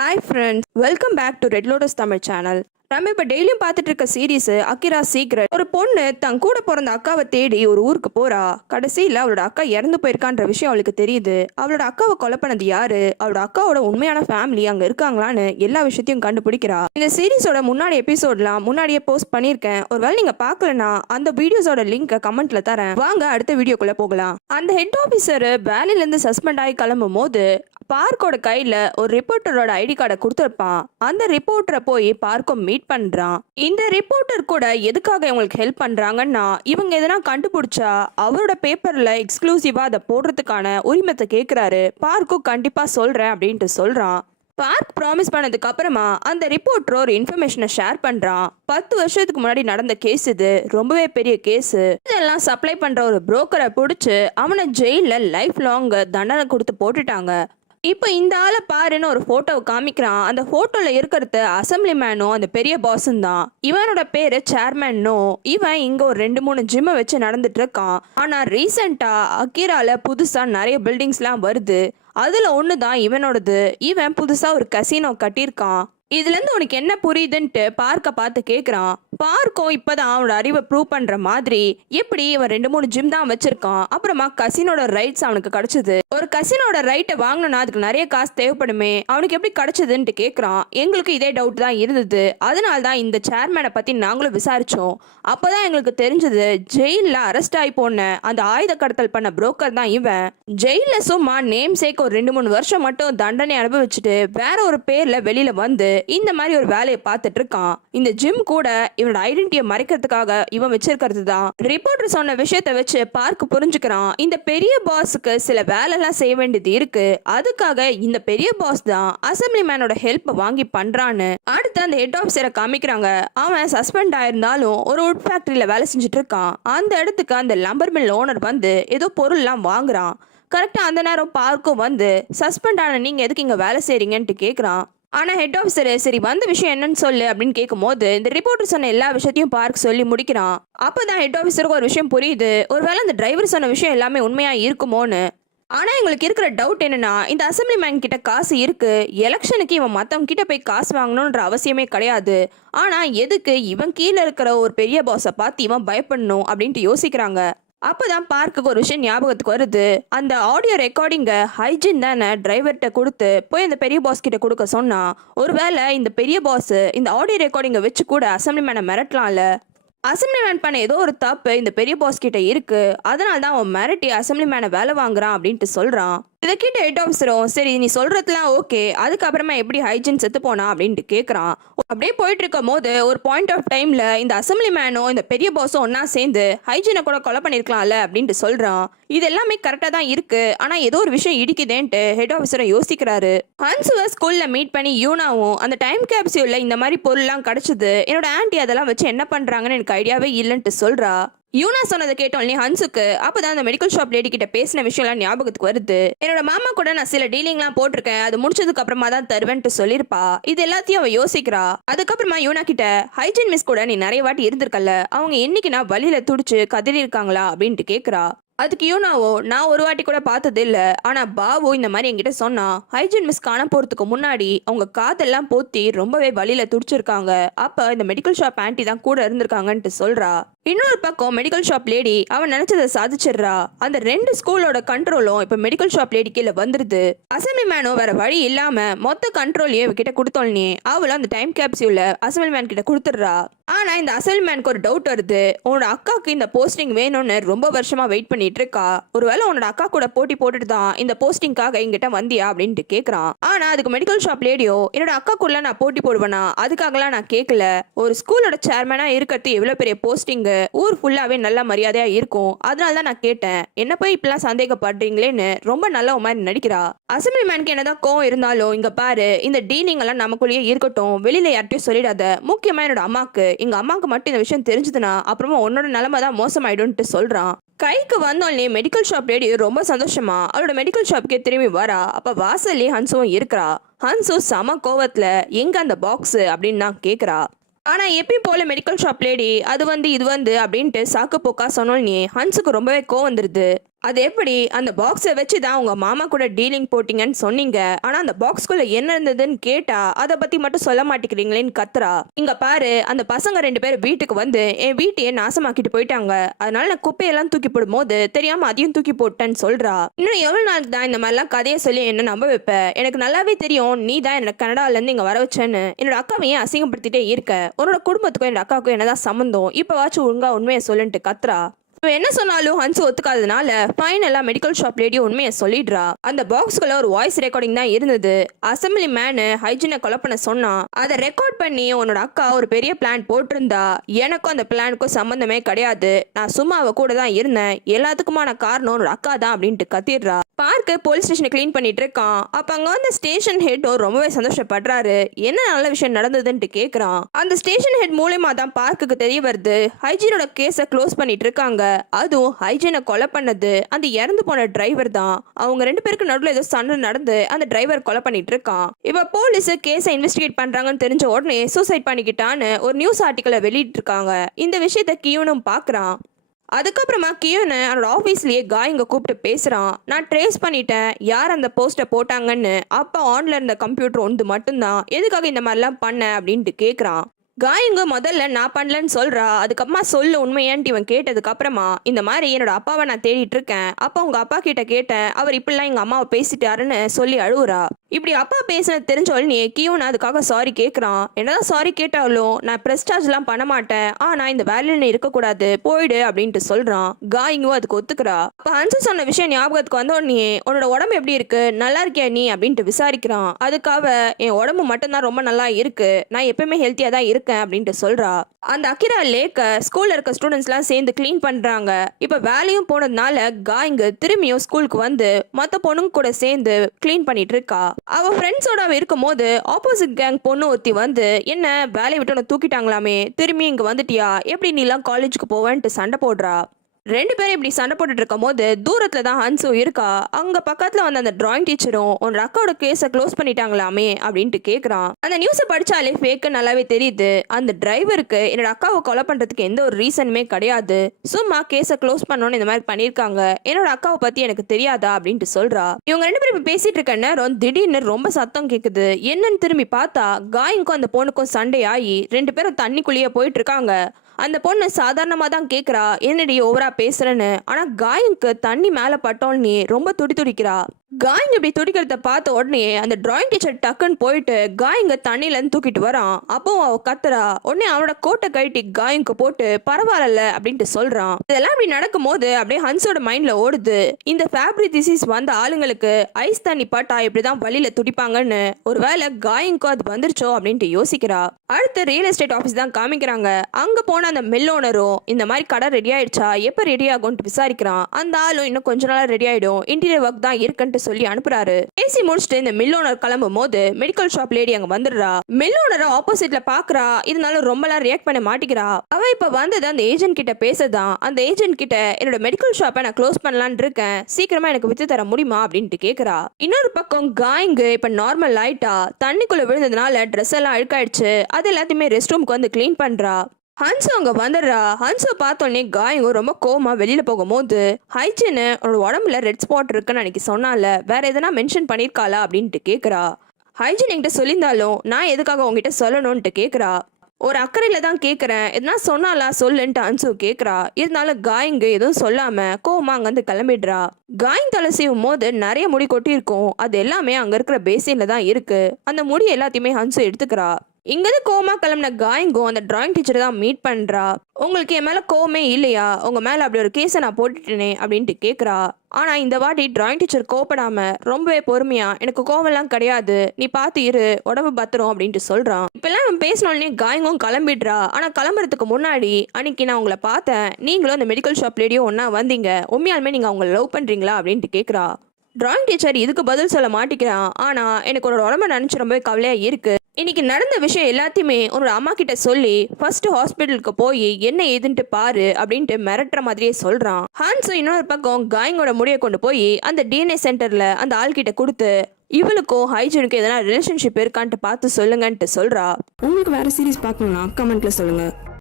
Hi friends, welcome back to Red Lotus Tamil channel. நம்ம இப்போ டெய்லியும் பார்த்துட்டு இருக்க சீரீஸ் அகிரா சீக்ரெட். ஒரு பொண்ணு தன் கூட பிறந்த அக்காவை தேடி ஒரு ஊருக்கு போறா. கடைசியில் அவளோட அக்கா இறந்து போயிருக்கான்ற விஷயம் அவளுக்கு தெரியுது. அவளோட அக்காவை கொலை பண்ணது யாரு, அவளோட அக்காவோட உண்மையான ஃபேமிலி அங்க இருக்காங்களான்னு எல்லா விஷயத்தையும் கண்டுபிடிக்கிறா. இந்த சீரீஸோட முன்னாடி எபிசோட்லாம் முன்னாடியே போஸ்ட் பண்ணியிருக்கேன். ஒருவேளை நீங்க பார்க்கலனா அந்த வீடியோஸோட லிங்க் கமெண்ட்ல தரேன். வாங்க அடுத்த வீடியோக்குள்ள போகலாம். அந்த ஹெட் ஆபீசர் வேலையில இருந்து சஸ்பெண்ட் ஆகி கிளம்பும் போது பார்க்கோட கையில ஒரு ரிப்போர்ட்டரோட ஐடி கார்டை கொடுத்துருப்பான். அந்த ரிப்போர்ட்டரை போய் பார்க்கோ மீட் பண்றான். இந்த ரிப்போர்ட்டர் கூட எதுக்காக இவங்களுக்கு ஹெல்ப் பண்றாங்கன்னா, இவங்க எதனா கண்டுபிடிச்சா அவரோட பேப்பர்ல எக்ஸ்க்ளூசிவா அதை போடுறதுக்கான உரிமத்தை கேட்கிறாரு. பார்க்கோ கண்டிப்பா சொல்றேன் அப்படின்ட்டு சொல்றான். பார்க் ப்ராமிஸ் பண்ணதுக்கு அப்புறமா அந்த ரிப்போர்ட்டர் ஒரு இன்ஃபர்மேஷனை ஷேர் பண்றான். 10 வருஷத்துக்கு முன்னாடி நடந்த கேஸ் இது, ரொம்பவே பெரிய கேஸ். இதெல்லாம் சப்ளை பண்ற ஒரு புரோக்கரை பிடிச்சு அவனை ஜெயில லைஃப் லாங் தண்டனை கொடுத்து போட்டுட்டாங்க. இப்போ இந்த ஆளை பாருன்னு ஒரு போட்டோவை காமிக்கிறான். அந்த போட்டோல இருக்கிறது அசம்பிளி மேனும் அந்த பெரிய பாஸும் தான். இவனோட பேரு சேர்மேனும். இவன் இங்க ஒரு 2-3 ஜிம்மை வச்சு நடந்துட்டு இருக்கான். ஆனா ரீசெண்டா அகிரால புதுசா நிறைய பில்டிங்ஸ்லாம் வருது. அதுல ஒண்ணுதான் இவனோடது. இவன் புதுசா ஒரு கசினோ கட்டியிருக்கான். இதுல இருந்து உனக்கு என்ன புரியுதுன்ட்டு பார்க்க பார்த்து கேக்குறான். பார்க்கும் இப்பதான் அவனோட அறிவை ப்ரூவ் பண்ற மாதிரி எப்படி இவன் 2-3 ஜிம் தான் வச்சிருக்கான். அப்புறமா கசினோட ரைட்ஸ் அவனுக்கு கிடைச்சது. ஒரு கசினோட ரைட்டை வாங்கணும்னா அதுக்கு நிறைய காசு தேவைப்படுமே, அவனுக்கு எப்படி கிடைச்சதுன்ட்டு கேட்குறான். எங்களுக்கு இதே டவுட் தான் இருந்தது. அதனால தான் இந்த சேர்மேனை பத்தி நாங்களும் விசாரிச்சோம். அப்பதான் எங்களுக்கு தெரிஞ்சது ஜெயில அரெஸ்ட் ஆகி போன அந்த ஆயுத கடத்தல் பண்ண புரோக்கர் தான் இவன். ஜெயில சும்மா நேம் சேக் ஒரு 2-3 வருஷம் மட்டும் தண்டனை அனுபவிச்சுட்டு வேற ஒரு பேர்ல வெளியில வந்து இந்த மாதிரி ஒரு வேலையை பார்த்துட்டு இருக்கான். இந்த ஜிம் கூட இவனோட ஐடென்டிட்டியை மறைக்கிறதுக்காக இவன் வச்சிருக்கிறது தான். ரிப்போர்ட்டர் சொன்ன விஷயத்தை வச்சு பார்க்க புரிஞ்சுக்கிறான். இந்த பெரிய பாஸுக்கு சில வேலைலாம் செய்ய வேண்டியது இருக்கு. அதுக்காக இந்த பெரிய பாஸ் தான் அசம்பிளி மேனோட ஹெல்ப் வாங்கி பண்றான்னு. அடுத்து அந்த ஹெட் ஆஃபீஸரை காமிக்கிறாங்க. அவன் சஸ்பெண்ட் ஆயிருந்தாலும் ஒரு வுட் ஃபேக்டரியில வேலை செஞ்சுட்டு இருக்கான். அந்த இடத்துக்கு அந்த லம்பர் மில் ஓனர் வந்து ஏதோ பொருள்லாம் வாங்குறான். கரெக்டா அந்த நேரம் பார்க்கும் வந்து சஸ்பெண்ட் ஆன நீங்க எதுக்கு இங்க வேலை செய்றீங்கன்ட்டு கேட்குறான். ஆனா ஹெட் ஆஃபீஸர் சரி வந்த விஷயம் என்னன்னு சொல்லு அப்படின்னு கேட்கும் போது இந்த ரிப்போர்ட்டர் சொன்ன எல்லா விஷயத்தையும் பார்க் சொல்லி முடிக்கிறான். அப்பதான் ஹெட் ஆஃபீஸருக்கு ஒரு விஷயம் புரியுது. ஒருவேளை அந்த டிரைவர் சொன்ன விஷயம் எல்லாமே உண்மையா இருக்குமோன்னு. ஆனா எங்களுக்கு இருக்கிற டவுட் என்னன்னா, இந்த அசம்பிளி மேன் கிட்ட காசு இருக்கு. எலெக்ஷனுக்கு இவன் மத்தவங்க கிட்ட போய் காசு வாங்கணும்ன்ற அவசியமே கிடையாது. ஆனா எதுக்கு இவன் கீழே இருக்கிற ஒரு பெரிய பாஸை பார்த்து இவன் பயப்படணும் அப்படின்ட்டு யோசிக்கிறாங்க. அப்பதான் பார்க்குக்கு ஒரு விஷயம் ஞாபகத்துக்கு வருது. அந்த ஆடியோ ரெக்கார்டிங்க ஹைஜின் தானே டிரைவர்கிட்ட கொடுத்து போய் அந்த பெரிய பாஸ் கிட்ட கொடுக்க சொன்னா. ஒருவேளை இந்த பெரிய பாஸ் இந்த ஆடியோ ரெக்கார்டிங்க வச்சு கூட அசம்பிளி மேனை மிரட்டலாம்ல. அசம்பிளி மேன் பண்ண ஏதோ ஒரு தப்பு இந்த பெரிய பாஸ் கிட்ட இருக்கு. அதனால தான் அவன் மிரட்டி அசம்பிளி மேனை வேலை வாங்குறான் அப்படின்ட்டு சொல்றான். இதை கிட்ட ஹெட் ஆஃபீஸரும் சரி நீ சொல்றதுலாம் ஓகே, அதுக்கப்புறமா எப்படி ஹைஜின் செத்து போனா அப்படின்ட்டு கேட்கறான். அப்படியே போயிட்டு இருக்கும் போது ஒரு பாயிண்ட் ஆஃப் டைம்ல இந்த அசம்பிளி மேனும் இந்த பெரிய பாஸும் ஒன்னா சேர்ந்து ஹைஜினை கூட கொலை பண்ணிருக்கலாம்ல அப்படின்ட்டு சொல்றான். இது எல்லாமே கரெக்டா தான் இருக்கு. ஆனா ஏதோ ஒரு விஷயம் இடிக்குதேன்ட்டு ஹெட் ஆஃபீஸரை யோசிக்கிறாரு. ஹன்சுவை ஸ்கூல்ல மீட் பண்ணி யூனாவும் அந்த டைம் கேப்சியூல்ல இந்த மாதிரி பொருள்லாம் கிடைச்சது. என்னோட ஆன்டி அதெல்லாம் வச்சு என்ன பண்றாங்கன்னு எனக்கு ஐடியாவே இல்லைன்ட்டு சொல்றா. யூனா சொன்னதை கேட்டோன்னே ஹன்சுக்கு அப்பதான் அந்த மெடிக்கல் ஷாப் லேடி கிட்ட பேசின விஷயம்லாம் ஞாபகத்துக்கு வருது. என்னோட மாமா கூட நான் சில டீலிங்லாம் போட்டிருக்கேன், அது முடிச்சதுக்கு அப்புறமா தான் தருவேன்ட்டு சொல்லிருப்பா. இது எல்லாத்தையும் அவ யோசிக்கிறா. அதுக்கப்புறமா யூனா கிட்ட ஹைஜீன் மிஸ் கூட நீ நிறைய வாட்டி இருந்திருக்கல, அவங்க என்னைக்கு நான் வழியில துடிச்சு கதறி இருக்காங்களா அப்படின்ட்டு கேட்குறா. அதுக்கு யூனாவோ நான் ஒரு வாட்டி கூட பார்த்தது இல்லை, ஆனா பாபு இந்த மாதிரி என்கிட்ட சொன்னா ஹைஜீன் மிஸ் காண போறதுக்கு முன்னாடி அவங்க காதெல்லாம் போத்தி ரொம்பவே வழியில துடிச்சிருக்காங்க. அப்ப இந்த மெடிக்கல் ஷாப் ஆன்டி தான் கூட இருந்திருக்காங்கன்ட்டு சொல்றா. இன்னொரு பக்கம் மெடிக்கல் ஷாப் லேடி அவன் நினைச்சதை சாதிச்சிடுறா. அந்த 2 ஸ்கூலோட கண்ட்ரோலும் இப்ப மெடிக்கல் ஷாப் லேடி கீழே வந்துருது. அசம்பிளி மேனும் வேற வழி இல்லாம மொத்த கண்ட்ரோலையும் இவகிட்ட கொடுத்தோன்னே அவளும் அந்த டைம் கேப்சியூல அசம்பிளி மேன் கிட்ட கொடுத்துடுறா. ஆனா இந்த அசம்பிளி மேனுக்கு ஒரு டவுட் வருது. உன்னோட அக்காவுக்கு இந்த போஸ்டிங் வேணும்னு ரொம்ப வருஷமா வெயிட் பண்ணிட்டு இருக்கா. ஒருவேளை உன்னோட அக்கா கூட போட்டி போட்டுட்டு தான் இந்த போஸ்டிங்காக எங்கிட்ட வந்தியா அப்படின்ட்டு கேட்கறான். ஆனா அதுக்கு மெடிக்கல் ஷாப் லேடியோ என்னோட அக்காக்குள்ள நான் போட்டி போடுவேனா, அதுக்காகலாம் நான் கேட்கல. ஒரு ஸ்கூலோட சேர்மனா இருக்கிறது எவ்வளவு பெரிய போஸ்டிங், ஊர் ஃபுல்லாவே நல்ல மரியாதையா இருக்கும், அதனால தான் நான் கேட்டேன். என்ன போய் இப்பெல்லாம் சந்தேகப்படுறீங்களேன்னு ரொம்ப நல்ல மாதிரி நடிக்கிறா. அசம்பிளி மேனுக்கு என்னதான் கோவம் இருந்தாலும் இங்க பாரு, இந்த டீலிங் எல்லாம் நமக்குள்ளேயே இருக்கட்டும், வெளியில யார்ட்டையும் சொல்லிடாத. முக்கியமா என்னோட அம்மாக்கு, எங்க அம்மாக்கு மட்டும் இந்த விஷயம் தெரிஞ்சதுன்னா அப்புறமா உன்னோட நிலைமை தான் மோசமாயிடும்ட்டு சொல்றான். கைக்கு வந்தோடனே மெடிக்கல் ஷாப் லேடி ரொம்ப சந்தோஷமா அவளோட மெடிக்கல் ஷாப்புக்கே திரும்பி வரா. அப்ப வாசல்லே ஹன்சுவும் இருக்கிறா. ஹன்சு சம கோவத்துல எங்க அந்த பாக்ஸ் அப்படின்னு தான் கேக்குறா. ஆனா எப்பயும் போல மெடிக்கல் ஷாப் லேடி அது வந்து இது வந்து அப்படின்ட்டு சாக்கு போக்கா சொன்னோன்னே ஹன்ஸுக்கு ரொம்பவே கோவம் வந்துருது. அது எப்படி அந்த பாக்ஸை வச்சு தான் உங்க மாமா கூட டீலிங் போட்டீங்கன்னு சொன்னீங்க. ஆனா அந்த பாக்ஸ்குள்ள என்ன இருந்ததுன்னு கேட்டா அதை பத்தி மட்டும் சொல்ல மாட்டேங்கிறீங்களேன்னு கத்துறா. இங்க பாரு, அந்த பசங்க 2 பேரும் வீட்டுக்கு வந்து என் வீட்டையே நாசமாக்கிட்டு போயிட்டாங்க. அதனால நான் குப்பையெல்லாம் தூக்கி போடும் போது தெரியாம அதையும் தூக்கி போட்டேன்னு சொல்றா. இன்னும் எவ்வளவு நாளுக்கு தான் இந்த மாதிரிலாம் கதையை சொல்லி என்ன நம்ப வைப்ப? எனக்கு நல்லாவே தெரியும் நீ தான் என்னோட கனடால இருந்து இங்க வர வச்சேன்னு. என்னோட அக்காவையும் அசிங்கப்படுத்திட்டே இருக்க. உன்னோட குடும்பத்துக்கும் என்னோட அக்காவுக்கும் என்னதான் சம்பந்தம்? இப்பவாச்சும் ஒழுங்கா உண்மையை சொல்லுன்ட்டு கத்துறா. இவன் என்ன சொன்னாலும் ஹன்சு ஒத்துக்காததுனால ஃபைனலா மெடிக்கல் ஷாப் லேடி உண்மையை சொல்லிடுறா. அந்த பாக்ஸ்குள்ள ஒரு வாய்ஸ் ரெக்கார்டிங் தான் இருந்தது. அசம்பிளி மேனு ஹைஜீனை கொலை பண்ண சொன்னா. அதை ரெக்கார்ட் பண்ணி உன்னோட அக்கா ஒரு பெரிய பிளான் போட்டிருந்தா. எனக்கும் அந்த பிளானுக்கும் சம்பந்தமே கிடையாது. நான் சும்மா அவ கூட தான் இருந்தேன். எல்லாத்துக்குமான காரணம் உன்னோட அக்கா தான் அப்படின்ட்டு கத்திடுறா. பார்க்கு போலீஸ் ஸ்டேஷனை கிளீன் பண்ணிட்டு இருக்கான். அப்ப அங்க வந்து ஸ்டேஷன் ஹெட் ரொம்பவே சந்தோஷப்படுறாரு. என்ன நல்ல விஷயம் நடந்ததுன்ட்டு கேக்குறான். அந்த ஸ்டேஷன் ஹெட் மூலமா தான் பார்க்குக்கு தெரிய வருது ஹைஜீனோட கேஸை க்ளோஸ் பண்ணிட்டு இருக்காங்க. அதுவும் ஹைஜீனை கொலை பண்ணது அந்த இறந்து போன டிரைவர் தான். அவங்க 2 பேருக்கு நடுவில் ஏதோ சண்டை நடந்து அந்த டிரைவர் கொலை பண்ணிட்டு இருக்கான். இப்ப போலீஸ் கேஸை இன்வெஸ்டிகேட் பண்றாங்கன்னு தெரிஞ்ச உடனே சூசைட் பண்ணிக்கிட்டான்னு ஒரு நியூஸ் ஆர்டிக்கலை வெளியிட்டு இருக்காங்க. இந்த விஷயத்த கியூனும் பாக்குறான். அதுக்கப்புறமா கியூனை அவனோட ஆஃபீஸ்லயே காயிங்க கூப்பிட்டு பேசுறான். நான் ட்ரேஸ் பண்ணிட்டேன் யார் அந்த போஸ்ட்டை போட்டாங்கன்னு. அப்போ ஆன்ல இருந்த கம்ப்யூட்டர் ஒன்று மட்டும்தான். எதுக்காக இந்த மாதிரிலாம் பண்ண அப்படின்ட்டு கேட்குறான். காயிங்க முதல்ல நான் பண்ணலன்னு சொல்றா. அதுக்கப்புறமா சொல்லு உண்மையான்ட்டு இவன் கேட்டதுக்கு அப்புறமா இந்த மாதிரி என்னோட அப்பாவை நான் தேடிட்டு இருக்கேன். அப்போ உங்க அப்பா கிட்ட கேட்டேன். அவர் இப்படிலாம் எங்க அம்மாவை பேசிட்டாருன்னு சொல்லி அழுவுறா. இப்படி அப்பா பேசினது தெரிஞ்ச உடனே கியூன் அதுக்காக சாரி கேட்குறான். என்னதான் சாரி கேட்டாலும் நான் பிரஸ்டாஜ்லாம் பண்ண மாட்டேன். ஆனா இந்த வேலையில இருக்கக்கூடாது போயிடு அப்படின்ட்டு சொல்றான். காயிங்கும் அதுக்கு ஒத்துக்கிறா. அப்ப ஹன்சு சொன்ன விஷயம் ஞாபகத்துக்கு வந்த உடனே உன்னோட உடம்பு எப்படி இருக்கு, நல்லா இருக்கியா நீ அப்படின்ட்டு விசாரிக்கிறான். அதுக்காக என் உடம்பு மட்டும்தான் ரொம்ப நல்லா இருக்கு, நான் எப்பயுமே ஹெல்த்தியா தான் இருக்கேன் அப்படின்ட்டு சொல்றா. அந்த அகிரா லேக்க ஸ்கூல்ல இருக்க ஸ்டூடெண்ட்ஸ்லாம் சேர்ந்து கிளீன் பண்றாங்க. இப்ப வேலையும் போனதுனால காயிங்க திரும்பியும் ஸ்கூலுக்கு வந்து மத்த பொண்ணுங்க கூட சேர்ந்து கிளீன் பண்ணிட்டு இருக்கா. அவ ஃப்ரெண்ட்ஸோட இருக்கும் போது ஆப்போசிட் கேங் பொண்ணு ஒருத்தி வந்து என்ன வேலையை விட்டு உன்னை தூக்கிட்டாங்களாமே, திரும்பி இங்க வந்துட்டியா, எப்படி நீ எல்லாம் காலேஜுக்கு போவேன்ட்டு சண்டை போடுறா. 2 பேரும் இப்படி சண்டை போட்டுட்டு இருக்கும் போது தூரத்துல தான் ஹன்சு இருக்கா. அங்க பக்கத்துல வந்து அந்த டிராயிங் டீச்சரும் உன்னோட அக்காவோட கேஸை க்ளோஸ் பண்ணிட்டாங்களாமே அப்படின்ட்டு கேக்குறான். அந்த நியூஸை படிச்சாலே ஃபேக்கு நல்லாவே தெரியுது. அந்த டிரைவருக்கு என்னோட அக்காவை கொலை பண்றதுக்கு எந்த ஒரு ரீசனுமே கிடையாது. சும்மா கேஸை க்ளோஸ் பண்ணணும்னு இந்த மாதிரி பண்ணிருக்காங்க. என்னோட அக்காவை பத்தி எனக்கு தெரியாதா அப்படின்ட்டு சொல்றா. இவங்க 2 பேரும் பேசிட்டு இருக்க நேரம் திடீர்னு ரொம்ப சத்தம் கேக்குது. என்னன்னு திரும்பி பார்த்தா காயிங்க்கும் அந்த பொண்ணுக்கும் சண்டை ஆகி 2 பேரும் தண்ணிக்குள்ளேயே போயிட்டு இருக்காங்க. அந்த பொண்ணு சாதாரணமா தான் கேக்குறா என்னடி ஓவரா பேசுறேன்னு. ஆனா காயிங்க்கு தண்ணி மேல பட்டோன்னு ரொம்ப துடிக்கிறா. காயிங் இப்படி துடிக்கிறத பார்த்த உடனே அந்த டிராயிங் டீச்சர் டக்குன்னு போயிட்டு காயிங்க தண்ணில இருந்து தூக்கிட்டு வரான். அப்போ அவ கத்துறா. உடனே அவனோட கோட்டை கழட்டி காயிங்க்கு போட்டு பரவாயில்ல அப்படின்ட்டு சொல்றான். இதெல்லாம் இப்படி நடக்கும் போது அப்படியே ஹன்ஸோட மைண்ட்ல ஓடுது, இந்த ஃபேப்ரிக் டிசீஸ் வந்த ஆளுங்களுக்கு ஐஸ் தண்ணி பட்டா இப்படிதான் வழியில துடிப்பாங்கன்னு. ஒருவேளை காயிங்க்கும் அது வந்துருச்சோ அப்படின்ட்டு யோசிக்கிறா. அடுத்து ரியல் எஸ்டேட் ஆஃபீஸ் தான் காமிக்கிறாங்க. அங்க போன அந்த மில் ஓனரும் இந்த மாதிரி கடை ரெடி ஆயிடுச்சா, எப்ப ரெடி ஆகும்னு விசாரிக்கிறான். அந்த ஆளும் இன்னும் கொஞ்ச நாள் ரெடி ஆயிடும், இன்டீரியர் ஒர்க் தான் இருக்குன்ட்டு சொல்லி அனுப்புறாரு. பேசி முடிச்சுட்டு இந்த மில் ஓனர் கிளம்பும் போது மெடிக்கல் ஷாப் லேடி அங்க வந்துடுறா. மில் ஓனரை ஆப்போசிட்ல பாக்குறா. இதனால ரொம்பலாம் ரியாக்ட் பண்ண மாட்டேங்கிறா. அவ இப்ப வந்தது அந்த ஏஜென்ட் கிட்ட பேசதான். அந்த ஏஜென்ட் கிட்ட என்னோட மெடிக்கல் ஷாப்பை நான் க்ளோஸ் பண்ணலான்னு இருக்கேன், சீக்கிரமா எனக்கு வித்து தர முடியுமா அப்படின்ட்டு கேக்குறா. இன்னொரு பக்கம் காயிங்கு இப்ப நார்மல் ஆயிட்டா. தண்ணிக்குள்ள விழுந்ததுனால ட்ரெஸ் எல்லாம் அழுக்காயிடுச்சு. அது எல்லாத்தையுமே ரெஸ்ட் ரூம்க்கு வந்து கிளீன் பண்றா. ஹன்சு அங்க வந்துடுறா. ஹன்சு பார்த்தோன்னே காயிங்க ரொம்ப கோமா வெளியில போகும்போது ஹைஜீனு உன்னோட உடம்புல ரெட் ஸ்பாட் இருக்குன்னு அன்னைக்கு சொன்னால வேற எதனா மென்ஷன் பண்ணிருக்காளா அப்படின்ட்டு கேக்குறா. ஹைஜீன் என்கிட்ட சொல்லியிருந்தாலும் நான் எதுக்காக உங்ககிட்ட சொல்லணும்ட்டு கேக்குறா. ஒரு அக்கறையில தான் கேக்குறேன், எதனா சொன்னாலா சொல்லுன்ட்டு ஹன்சு கேக்குறா. இருந்தாலும் காயிங்க எதுவும் சொல்லாம கோமா அங்கிருந்து கிளம்பிடுறா. காயிங் தலை செய்யும் போது நிறைய முடி கொட்டி இருக்கும். அது எல்லாமே அங்க இருக்கிற பேசின்ல தான் இருக்கு. அந்த முடி எல்லாத்தையுமே ஹன்சு எடுத்துக்கிறா. இங்கிருந்து கோமா கிளம்பின காயிங்கும் அந்த டிராயிங் டீச்சரை தான் மீட் பண்றா. உங்களுக்கு என் மேல கோவமே இல்லையா, உங்க மேல அப்படி ஒரு கேஸை நான் போட்டுட்டேனே அப்படின்ட்டு கேக்குறா. ஆனா இந்த வாட்டி டிராயிங் டீச்சர் கோபப்படாம ரொம்பவே பொறுமையா எனக்கு கோவம்லாம் கிடையாது, நீ பார்த்து இரு, உடம்பு பத்திரம் அப்படின்ட்டு சொல்றான். இப்பெல்லாம் பேசினோடனே காயிங்கும் கிளம்பிடுறா. ஆனா கிளம்புறதுக்கு முன்னாடி அன்னைக்கு நான் உங்களை பார்த்தேன், நீங்களும் அந்த மெடிக்கல் ஷாப் லேடியும் ஒன்னா வந்தீங்க, உண்மையாலுமே நீங்க அவங்களை லவ் பண்றீங்களா அப்படின்ட்டு கேக்குறா. டிராயிங் டீச்சர் இதுக்கு பதில் சொல்ல மாட்டேங்கிறான். ஆனா எனக்கு உன்னோட உடம்ப நினைச்சு ரொம்பவே கவலையா இருக்கு. இன்னைக்கு நடந்த விஷயம் எல்லாத்தையுமே உன்னோட அம்மா கிட்ட சொல்லி ஃபர்ஸ்ட் ஹாஸ்பிட்டலுக்கு போய் என்ன ஏதுன்ட்டு பாரு அப்படின்ட்டு மிரட்டுற மாதிரியே சொல்றான். ஹான்ஸும் இன்னொரு பக்கம் காயிங்கோட முடியை கொண்டு போய் அந்த டிஎன்ஏ சென்டர்ல அந்த ஆள் கிட்ட கொடுத்து இவளுக்கும் ஹைஜீனுக்கும் எதனா ரிலேஷன்ஷிப் இருக்கான்ட்டு பார்த்து சொல்லுங்கன்ட்டு சொல்றா. உங்களுக்கு வேற சீரிஸ் பார்க்கணும்னா கமெண்ட்ல சொல்லுங்க.